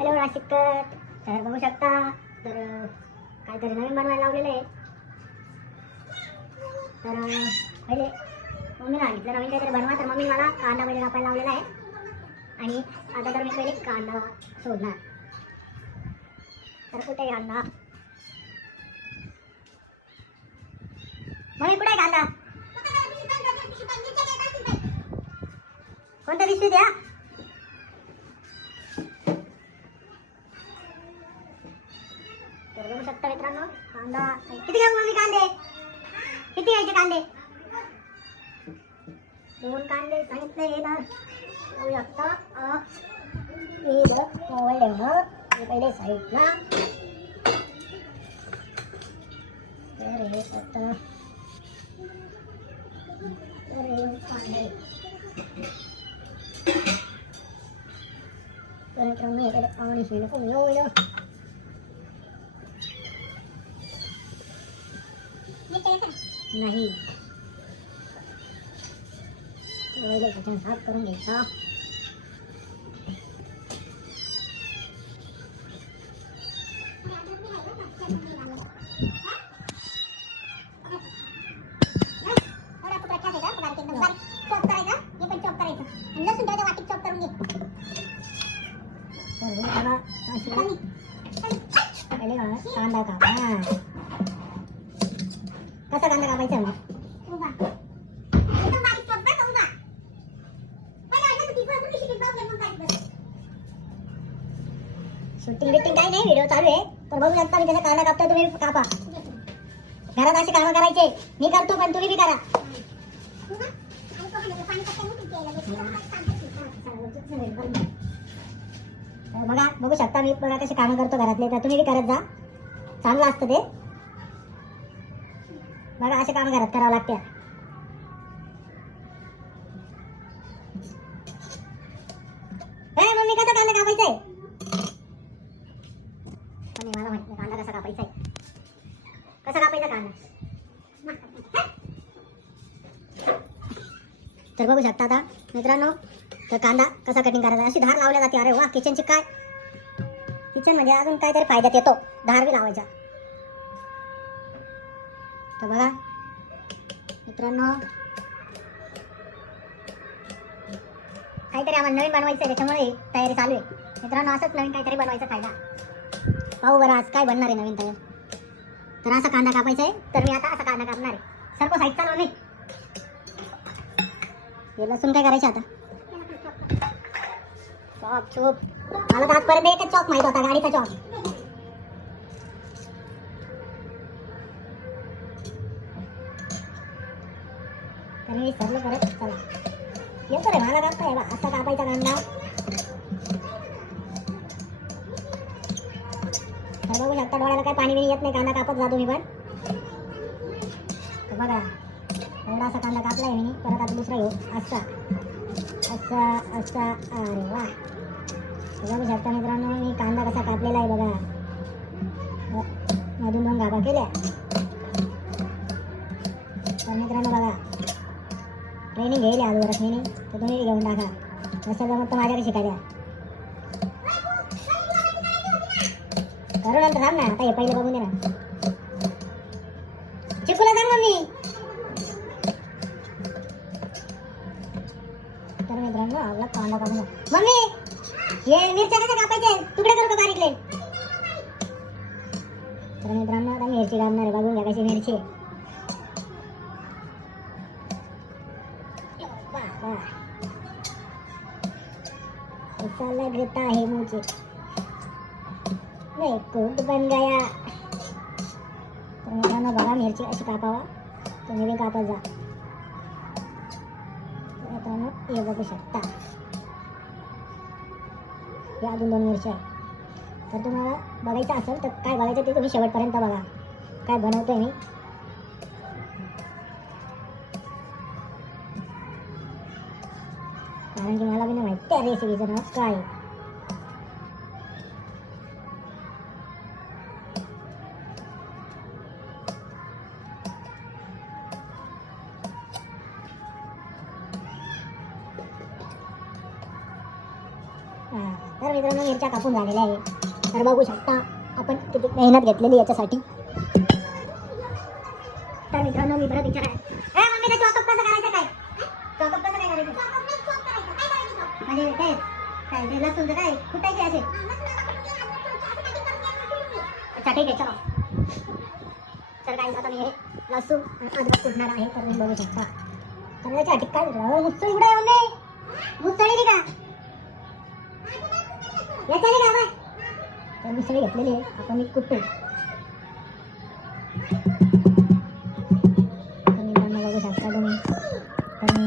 Hello नाशिककर, तर बघू शकता तर काहीतरी नवीन बनवायला लावलेलं आहे. तर पहिले मम्मीला सांगितलं नवीन काहीतरी बनवा, तर मम्मी मला कांदा पहिले कापायला लावलेला आहे. आणि आता तर मी पहिले कांदा शोधणार. तर कुठे कांदा, मम्मी कुठे कांदा, कोणत्या पिशवी द्या. तर बघू शकता मित्रांनो, कांदा किती घेऊ मम्मी, कांदे किती घ्यायचे, कांदे 2 कांदे सांगितले. हे बघू शकता हे बघ पहिले साईडला. तर हे आता कांदे तर मित्रांनो हे पाणी शिवलं खूप एवढं नाही त्याच्यानं साफ करून घ्यायचा. कांदा कापा, कसा कांदा कापायचा मग, शूटिंग बिटिंग काही नाही, व्हिडिओ चालू आहे. तर बघू शकता मी त्याचा कांदा कापतो, तुम्ही कापा. घरात अशी कामं करायचे, मी करतो पण तुम्ही बी करा. बघा बघू शकता मी बघा कसे कामं करतो घरातले, तर तुम्ही बी करत जा, चांगलं असतं ते. बघा असे काम घरात करावं लागते. मम्मी कसा कांदा कापायचा आहे, मला माहित नाही कांदा कसा कापायचा आहे, कसा कापायचा कांदा. तर बघू शकता आता मित्रांनो, तर कांदा कसा कटिंग करायचा, अशी धार लावल्या जाते. अरे वा, किचनची काय, किचन म्हणजे अजून काहीतरी फायद्यात येतो, धार बी लावायचा. तर बघा मित्रांनो, काहीतरी आम्हाला नवीन बनवायचं आहे, त्याच्यामुळे तयारी चालू आहे. मित्रांनो असंच नवीन काहीतरी बनवायचा फायदा. पाहू बरं आज काय बनणार आहे नवीन तयार. तर असा कांदा कापायचा आहे, तर मी आता असा कांदा कापणार आहे. सर्व साईड चालू नाही. हे लसूण काय करायचं आता, चॉप चोप. मला तर आजपर्यंत एकच चॉप माहित होता, गाडीचा चॉप. तर मी विसरलो परत. चला येतो रे मला कापता आहे. असा कापायचा कांदा. तर बघू शकता डोळ्याला काय पाणी बिणी येत नाही, कांदा कापत जातो मी पण. तर बघा एवढा असा कांदा कापलाय मी. परत आता दुसरा घेऊ, असा असा असा. अरे वा, बघू शकता मित्रांनो मी कांदा कसा कापलेला आहे बघा. मधून 2 गाभा केल्या. तर मित्रांनो बघा, ट्रेनिंग घ्यायला अगोदरच मी, तर तुम्ही घेऊन टाका. नसेल जमत तर माझ्याकडे शिकायला करू नंतर. थांब ना, आता हे पहिले बघून दे ना. चिकूला सांग मम्मी. तर मित्रांनो आपला कांदा कापून मम्मी हे मिरच्या कशा कापायच्या, तुकडे करू का बारीकले. तर मित्रांनो आता मिरची कापणार आहे. बघून घ्या कशी मिरची आहे. ऐसा लगता है मुझे मैं खुद बन गया. तर मित्रांनो बघा मिरची अशी कापावा, तुम्ही बी कापत जा. मित्रांनो हे बघू शकता, हे अजून 2 मिरच्या आहे. तर तुम्हाला बघायचं असेल तर काय बघायचं ते तुम्ही शेवटपर्यंत बघा, काय बनवतोय मी. कारण की मला बी नाही माहिती त्या रेसिपीचं नाव काय. तर मित्रांनो मिरच्या कापून झालेल्या आहे. तर बघू शकता आपण किती मेहनत घेतलेली याच्यासाठी. तर मित्रांनो मी परत विचार आहे मम्मी ते चॉकअप कसं करायचं काय चॉकअप कसं काय करायचं म्हणजे काय काय ते लसूण काय कुटायचे असे. अच्छा ठीक आहे चला. तर काय आता मी हे लसूण आणि अद्रक कुटणार आहे. तर मी बघू शकता तर याच्यासाठी काय मुसळी उडे मुसळी का याच्याने का बाय तर मुसळी घेतलेली आहे आपण मी कुटू. तर मित्रांनो बघू शकता तुम्ही तर मी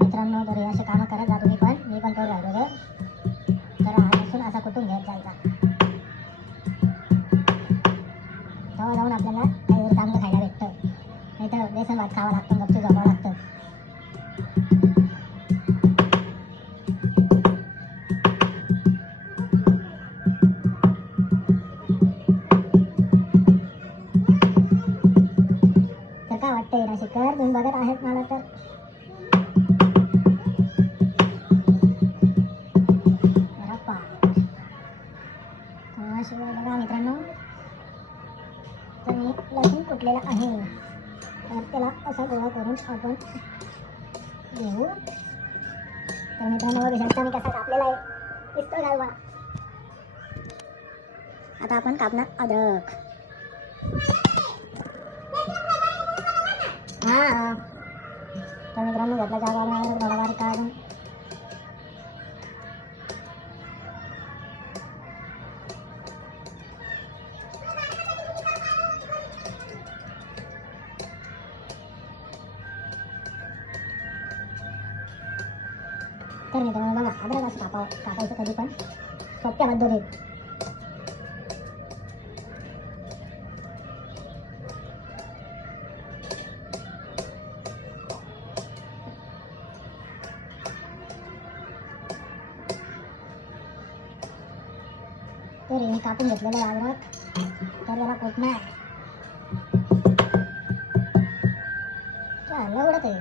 मित्रांनो तर असे कामं करत जा तुम्ही पण मी पण करू राहिलो. तर हा लसूण असा कुटून घ्यायचा जायचा तेव्हा जाऊन आपल्याला काही चांगलं खायला भेटतं. नाही तर बेसन भात खावं लागतं गपचूप झोपावं लागतं. तर काय वाटतंय नाशिककर तुम्ही बघत आहेत मला तर बघा मित्रांनो तर मी लसूण कुटलेला आहे. तर त्याला असा गोळा करून आपण घेऊ. तर मित्रांनो बघू शकता मी कसा कापलेला आहे दिसतोय का? आता आपण कापणार अद्रक. हां तर मित्रांनो घेतला जागा अद्रक थोडा बारीक काढून तर मित्रांनो बघा अद्रक असं कापायचं कधी पण सोप्या पद्धतीत. तर हे कापून घेतलेलं अद्रक तर त्याला कुटणार चाललं उडत आहे.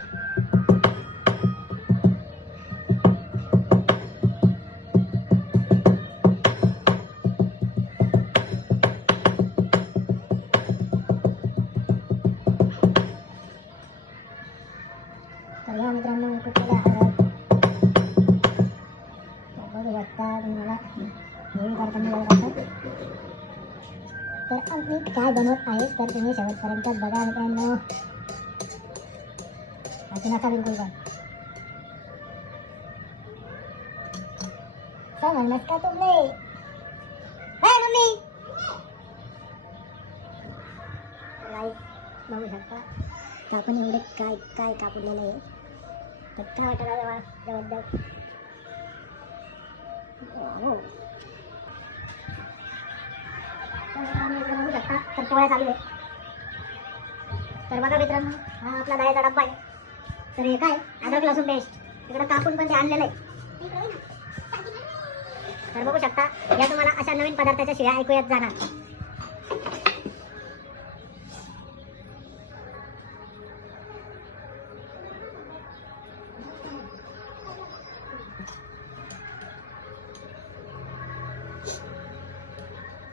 तर या मित्रांनो मी कुठलेला अद्रक बघू शकता तुम्हाला हे करताना बघत असाल. तर मी काय बनवत आहे तर तुम्ही शेवटपर्यंत बघा मित्रांनो. असं नका बिलकुल पण समजलंस का तुम्ही मम्मी बघू शकता तर आपण एवढे काय काय कापलेलं आहे. तर काय वाटायला त्याबद्दल बघू शकता तर पोळ्या चालू आहे. तर बघा मित्रांनो हा आपला दह्याचा डब्बा आहे. तर हे काय अद्रक लसूण पेस्ट इकडं कापून पण ते आणलेलं आहे. तर बघू शकता या तुम्हाला अशा नवीन पदार्थाच्या शिव्या ऐकू येत जाणार.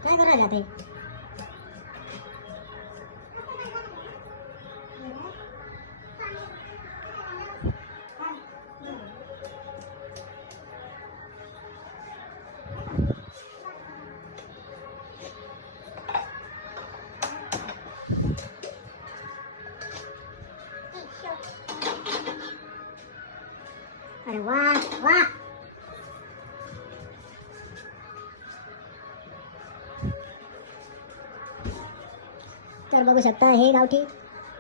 काय करायला जाते अरे वाह वाह. तर बघू शकता हे गावठी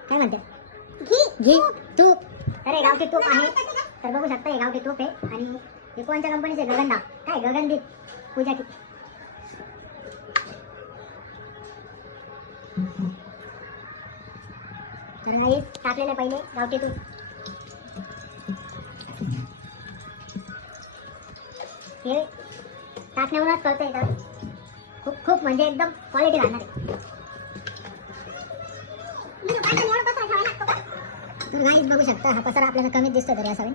काय म्हणतात घी तूप. अरे गावठी तूप आहे. तर बघू शकता हे गावठी तूप आहे आणि हे कोणत्या कंपनीचे गगनदा काय गगनदीप पूजा की. तर नाही टाकलेले पहिले गावठी तूप. हे टाकण्यावरच कळतंय का खूप खूप म्हणजे एकदम क्वालिटी राहणार आहे. तर गाईज बघू शकता हा पसारा आपल्याला कमीच दिसतो तरी असावे.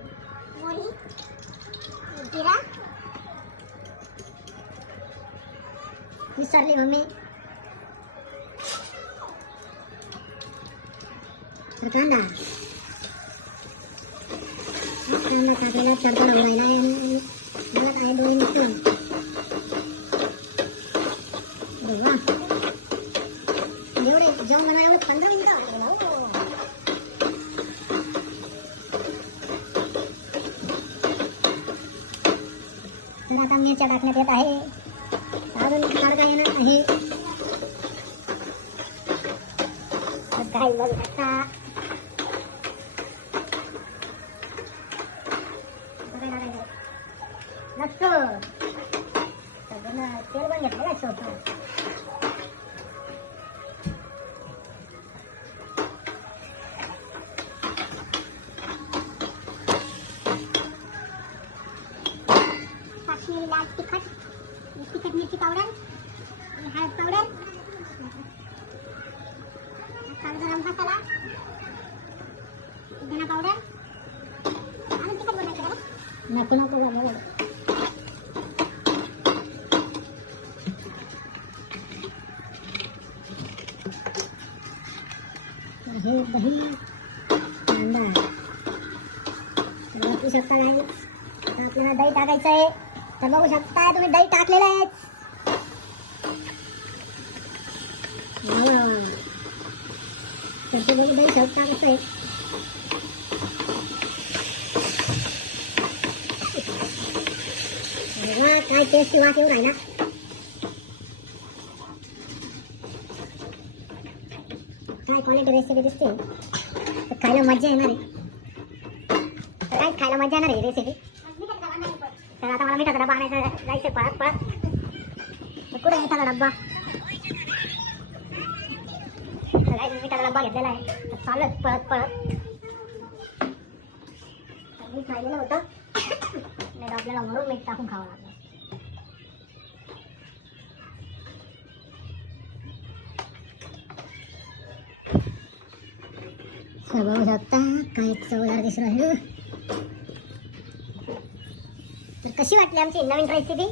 इरा विसरली मम्मी. तर कांदा टाकलेला तडका लावून आहे. मला काय दोन्ही मिसळून वा एवढे जेवण बनवायला एवढे 15 मिनिटं लागले ना. तर आता मिरच्या टाकण्यात येत आहे. अजून तडका येणार आहे. काय बघू शकता. नसतो तेल पण घेतलं ना सोपं. काश्मीरी लाल तिखट मिरची पावडर, हळद पावडर, गरम मसाला, धना पावडर आणि तिखट बनवायचं का. नको नको झालं. हे दही कांदा बघू शकता. नाही आता आपल्याला दही टाकायचं आहे. तर बघू शकता तुम्ही दही टाकलेलं आहे. तर ते बघू दही सगळं टाकायचं आहे. वा काय टेस्टी वास येऊ राहिला. काय क्वालिटी रेसिपी दिसते. तर खायला मजा येणार आहे. तर काय खायला मजा येणार आहे रेसिपी. तर आता मला मिठाचा डब्बा आणायचा जायचं पळत पळत. कुठे मिठाचा डब्बा. तर काय मिठाचा डब्बा घेतलेला आहे. तर चालत पळत पळत मीठ राहिलेलं होतं. नाही आपल्याला वरून मीठ टाकून खावं लागलं. बघू शकता काय चवदार दिसून राहिलं. तर कशी वाटली आमची नवीन रेसिपी.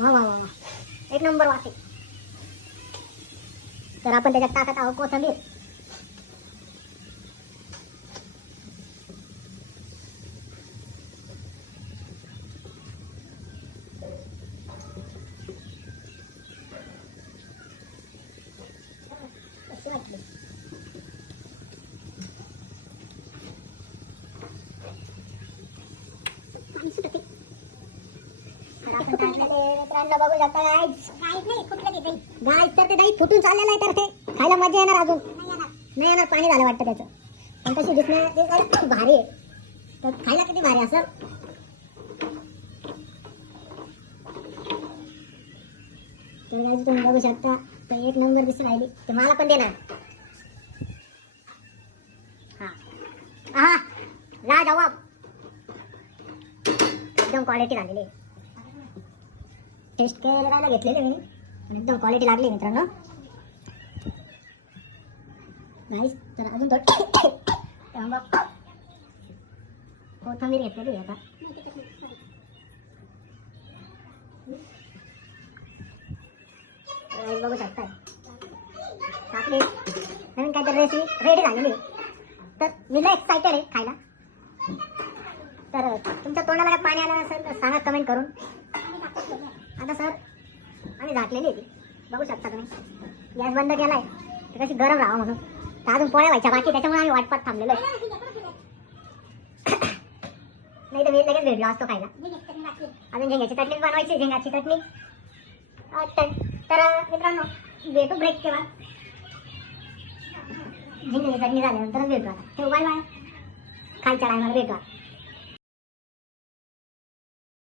वा वा वा एक नंबर वाटे. तर आपण त्याच्यात टाकत आहोत कोथिंबीर. बघू शकता गाईस. तर ते दही फुटून चाललेलं आहे. तर ते खायला मजा येणार. अजून नाही येणार. पाणी झालं वाटतं त्याचं. पण कशी दिसणार ते खूप भारी आहे. तर खायला किती भारी असं. तर गाईस तुम्ही बघू शकता. तर एक नंबर दिसून राहिली. ते मला पण देणार. हा हा ला जवाब एकदम क्वालिटी झालेली आहे. टेस्ट करायला घेतलेले मी पण एकदम क्वालिटी लागली मित्रांनो. नाहीच तर अजून थोडं कोथिंबीर घेतलेली आता. बघू शकता आपली नवीन काहीतरी रेसिपी रेडी झालेली आहे. तर मी लय एक्सायटेड आहे खायला. तर तुमच्या तोंडाला पाणी आलं असेल तर सांगा कमेंट करून. आता सर आम्ही झाकलेली होती. बघू शकता तुम्ही. गॅस बंद केला आहे तर कशी गरम राहावं म्हणून. तर अजून पोळ्या व्हायच्या बाकी त्याच्यामुळे आम्ही वाटपात थांबलेलो आहे. नाही तर मी लगेच भेटलो असतो खायला. अजून झेंग्याची चटणी बनवायची. झेंगाची चटणी. तर मित्रांनो भेटू ब्रेक केव्हा. झेंग्याची चटणी झाल्यानंतर भेटू. आता ठेवू. Bye bye. खायच्या टायमाला भेटू.